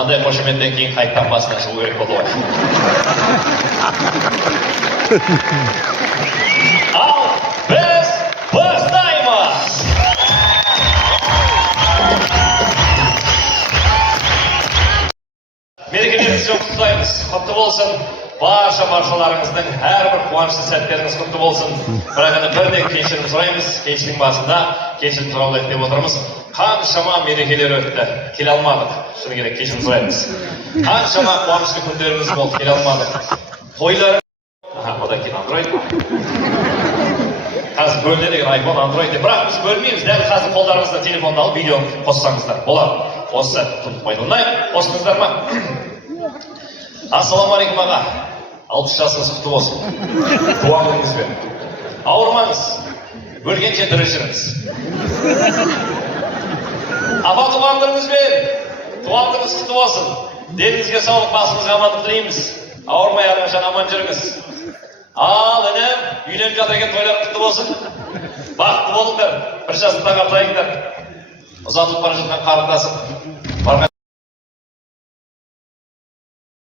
мынандай қошеметтен кейін қайттан басына шығу керек болды ғой. Ал біз бастаймыз! Мерекелеріңізді жоқ құттықтаймыз. Құтты болсын. Барша баршаларыңыздың әрбір қуанышты сәттеріңіз құтты болсын. Бірақ енді бірден кешірім сұраймыз. Кештің басында кешірім сұрауды деп отырмыз. Қаншама мерекелер өтті, келе алмадық. Шыны керек, кешірім сұраймыз. Қаншама қуанышты күндеріміз болды, келе алмадық. Тойлар, одан кейін Android. Қазір бөліне деген iPhone, Android. Бірақ біз бөлмейміз. Дәл қазір қолдарыңызда телефонды алып видеоны қоссаңыздар. Болады. Осы сәтті пайдаланайық. Қостыңыздар ма? Ассалаумағалейкум аға. 60 жасыңыз құтты болсын. Туған күніңізбен. Ауырмаңыз. Өлгенше тірі жүріңіз. Апа туған күніңізбен. Туған күніңіз құтты болсын. Деніңізге саулық, басыңызға амандық тілейміз. Ауырмай әрқашан аман жүріңіз. Ал інім, үйленіп жатыр екен, тойлар құтты болсын. Бақытты болыңдар. Bir жасын таңартайыңдар. Ұзатылып бара жатқан қарындасым.